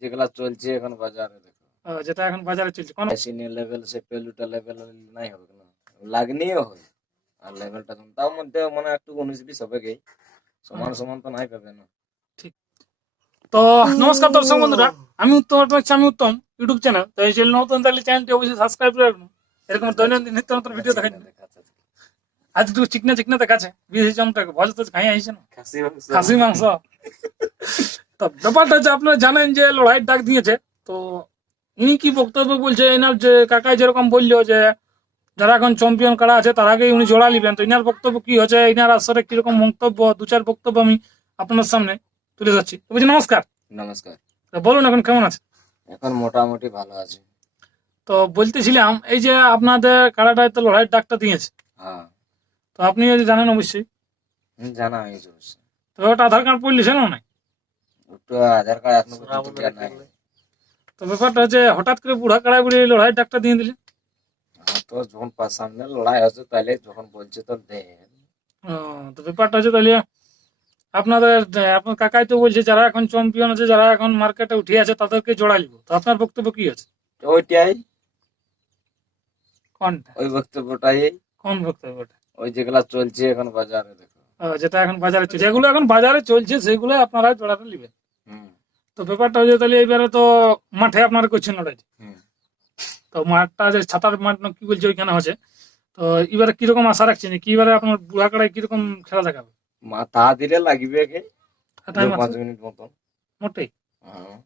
যেগুলা চলছে এখন বাজারে দেখো। যেটা এখন বাজারে চলছে কোন সিনিয়র লেভেল সে পেলুটা লেভেল নাই হবে না লাগনিও হয় আর লেভেলটা তার মধ্যে মানে একটু উনিশ বিশ হবে কি সমান সমান তো নাই পাবে না। ঠিক। তো নমস্কার দর্শক বন্ধুরা আমি উত্তম হচ্ছে আমি উত্তম ইউটিউব চ্যানেল। তো এই চ্যানেল নতুন তাহলে চ্যানেলটি অবশ্যই সাবস্ক্রাইব করে রাখুন এরকম দৈনন্দিন নিত্য নতুন ভিডিও দেখাই। আজ একটু চিকনা চিকনা দেখাচ্ছে। বিদেশি জমটাকে ভজ তো খাই আইছে না। খাসি মাংস। তো ব্যাপারটা হচ্ছে আপনারা জানেন যে লড়াইয়ের ডাক দিয়েছে তো ইনি কি বক্তব্য বলছে এনার যে কাকাই যেরকম বলল যে যারা এখন চ্যাম্পিয়ন কারা আছে তার আগেই উনি জোড়া নিবেন তো ইনার বক্তব্য কি হচ্ছে ইনার আসরে কীরকম মন্তব্য দু চার বক্তব্য আমি আপনার সামনে তুলে ধরছি। তো বলছি নমস্কার। নমস্কার। তো বলুন এখন কেমন আছে? এখন মোটামুটি ভালো আছে। তো বলতেছিলাম এই যে আপনাদের কারাটায় তো লড়াইয়ের ডাকটা দিয়েছে। হ্যাঁ। তো আপনি যদি জানেন অবশ্যই। জানা হয়েছে অবশ্য তো ওটা আধার কার্ড পড়লিছে না আধার কার্ড এখনও পর্যন্ত দেওয়া নাই। তো ব্যাপারটা হচ্ছে হঠাৎ করে বুড়া বুড়ি লড়াইয়ের ডাকটা দিয়ে দিলে হ্যাঁ, তো যখন সামনে লড়াই হচ্ছে তাহলে যখন বলছে তো দে তো ব্যাপারটা হচ্ছে তাহলে আপনাদের আপনার কাকাই তো বলছে যারা এখন চ্যাম্পিয়ন আছে যারা এখন মার্কেটে উঠে আছে তাদেরকে জোড়া নিব। তো আপনার বক্তব্য কি আছে? ওইটাই। কোনটা? ওই বক্তব্যটাই। কোন বক্তব্যটা? ওই যেগুলা চলছে এখন বাজারে দেখো যেটা এখন বাজারে চলছে যেগুলো এখন বাজারে চলছে সেগুলো আপনারা জোড়াটা নেবেন। তো ব্যাপারটা হচ্ছে তাহলে এবারে তো মাঠে আপনারা করছেন লড়াই। হুম। তো মাঠটা যে ছাতার মাঠ না কি বলছে ওইখানে হচ্ছে তো এবারে কীরকম আশা রাখছেন? কি এবারে আপনার বুড়া কাড়ায় কীরকম খেলা দেখাবে? মাথা দিলে লাগবে কে? পাঁচ মিনিট মতন। মোটেই। হ্যাঁ।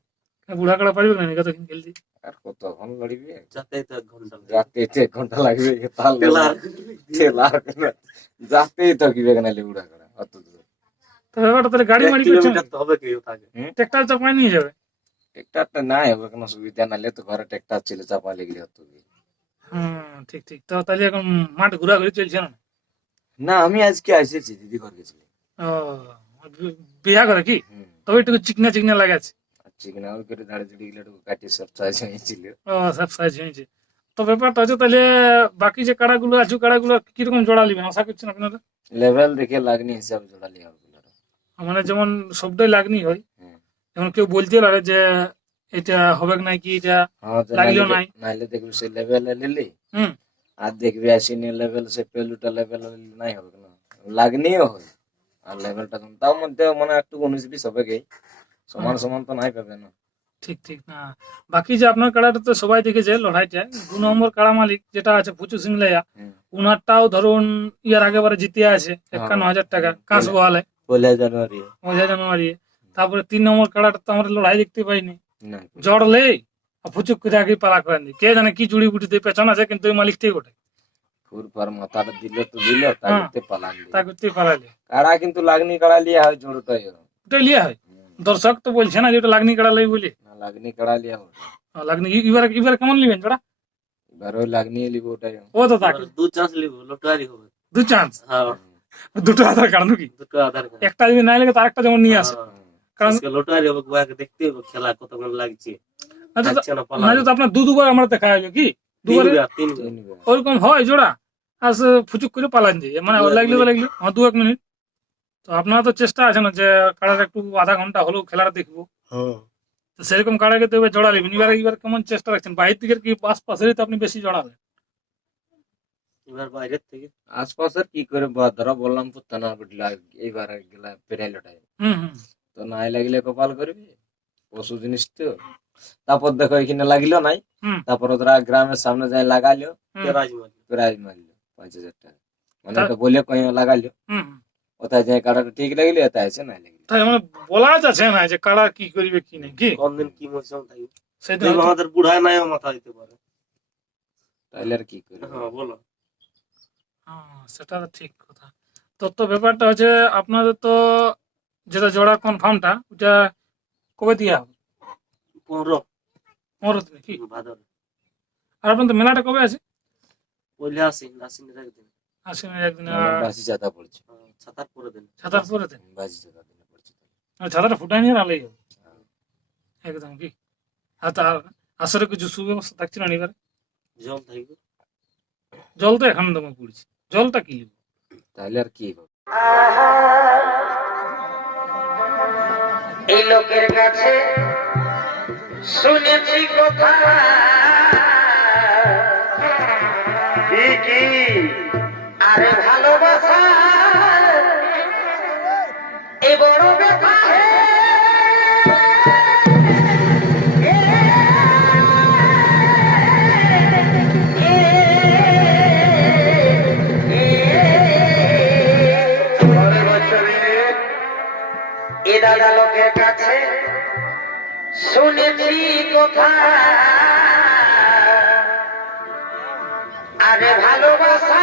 বুড়া কাড়া পারবে না? কতক্ষণ খেলতে আর কতক্ষণ লড়িবে? যাতে তো এক ঘণ্টা যাতে এক ঘণ্টা লাগবে তাহলে টেলার ঠেলার। যাতেই তো কিবে কেন লিবুড়া করে অত দূর তো ব্যাপারটা তাহলে গাড়ি কিলোমিটার তো হবে কেউ থাকে। ট্রেক্টর চাপায় নিয়ে যাবে। ট্রেক্টরটা নাই হবে কোনো সুবিধা নালে তো ঘরে ট্রেক্টর ছিল চাপা লেগে হতো কি। হুম ঠিক ঠিক। তো তাহলে এখন মাঠ ঘোরাঘুরি চলছে না? না আমি আজকে এসেছি দিদি ঘর গেছিলি। ও বিয়া করে কি? তবে একটু চিকনা চিকনা লাগাচ্ছে। আর ওই করে দাঁড়িয়ে দাঁড়িয়ে গেলে কাটি সব হয়েছিল ও হয়েছে তো ব্যাপারটা হচ্ছে তাহলে বাকি যে কাড়াগুলো আছে কাড়াগুলো কীরকম জোড়া নেবেন আশা করছেন আপনারা লেভেল দেখে লাগনি হিসাব হবে মানে যেমন সবটাই লাগনি হয় যেমন কেউ বলতে পারে যে এটা হবে নাই কি এটা নাইলে- নাই। নাইলে দেখবি সে লেভেলে নিলি হুম আর দেখবি সিনিয়র লেভেল সে পেলুটা লেভেল নাই হবে না লাগনিও হয় আর লেভেলটা তার মধ্যে মানে একটু উনিশ বিশ হবে সমান সমান তো নাই পাবে না। ঠিক ঠিক না। বাকি যে আপনার কাড়াটা তো সবাই দেখেছে লড়াইটা। দু নম্বর কাড়া মালিক যেটা আছে পুচু সিংলাইয়া। উনারটাও ধরুন ইয়ার আগেবারে জিতে আছে একান্ন হাজার টাকা কাঁচ বহালে পয়লা জানুয়ারি। পয়লা জানুয়ারি। তারপরে তিন নম্বর কাড়াটা তো আমরা লড়াই দেখতে পাইনি। জড়লে আর ফুচুক করে আগে পালা করেন কে জানে কি জুড়ি বুটি দিয়ে পেছন আছে কিন্তু ওই মালিকটাই গোটে ফুর পার মাথাটা দিলে তো দিল তাই হ্যাঁ। করতে পালান তা করতে কাড়া কিন্তু লাগনি কাড়া লিয়া হয় জোড়টাই ওটাই লিয়া হয়। দর্শক তো বলছে না যে ওটা লাগনি কাড়া লাই বলি না লাগনি কাড়া লিয়া হবে আহ, লাগনি ই- এবার এবার কেমন নিবেন জোড়া এবার ওই লাগনি লিব ওটাই ও তো তাকে দু চান্স লিব লটারি হবে দু চান্স হ্যাঁ দুটো আধার কার্ড নাকি দুটো আধার কার্ড একটা যদি নাই লাগে তার একটা যেমন নিয়ে আসে কারণ আজকে লটারি হবে গোয়াকে দেখতে হবে খেলা কতক্ষণ লাগছে না তো- লাগছে না পালা না তো আপনার দু দুবার আমরা দেখা যাবে কি দুবারে তিনবার তিনবার তিনবার। ওরকম হয় জোড়া আর সে ফুচুক করে পালান দিয়ে মানে দু এক লাগলে তো মিনিট। লাগল হ্যাঁ দু এক মিনিট তো আপনারা তো চেষ্টা আছে না যে কাড়ার একটু আধা ঘণ্টা হলেও খেলাটা দেখব। তো সেরকম কাড়াকে তো এবার জোড়া এবার এবার কেমন চেষ্টা রাখছেন? বাইরের দিকের কি আশপাশেরই তো আপনি বেশি জড়াবেন এবার বাইরের থেকে। আশপাশের কি করে ধরো বললাম তো তেনা এইবার গেলা পেরাইলটাই হুম হুম। তো নাই লাগিলে কপাল করবি পশু জিনিস তো। তারপর দেখো এখানে লাগিল নাই তারপর ওরা গ্রামের সামনে যাই রাজমালি প্রাইজ মারলো পাঁচ হাজার টাকা। মানে বলে কই লাগাইলো। ওটাই যাই কাটাটা ঠিক লাগিলে এটা আছে নাই লাগিলে। তাই মানে বলা যাচ্ছে না যে কাড়া কি করিবে কি নেই কি? কোন দিন কি মৌসুম থাকবে সেটা আমাদের বুড়ায় নাই মাথা দিতে পারে। তাইলে আর কি করবে? হ্যাঁ বলো। হ্যাঁ, সেটা তো ঠিক কথা। তো তো ব্যাপারটা হচ্ছে আপনাদের তো যেটা জোড়া কনফার্মটা ওটা কবে দিয়া হবে? পনেরো। পনেরো দিনে কি? ভাদর আর আপনাদের মেলাটা কবে আছে? পয়লা আসিন আসিনের একদিন। একদিন পড়ছে। পরে পরে পড়ছে নিয়ে হ্যাঁ। একদম কি? আর আসরে কিছু সুব্যবস্থা থাকছে না নিবারে জল থাকবে? জল তো এখন তোমার পড়ছে। জলটা কি? তাহলে আর কি হবে? এই লোকের কাছে শুনেছি কথা। কি? আরে ভালোবাসা এ বড় ব্যথা এ দাদা লোকের কাছে শুনেছি কথা। আরে ভালোবাসা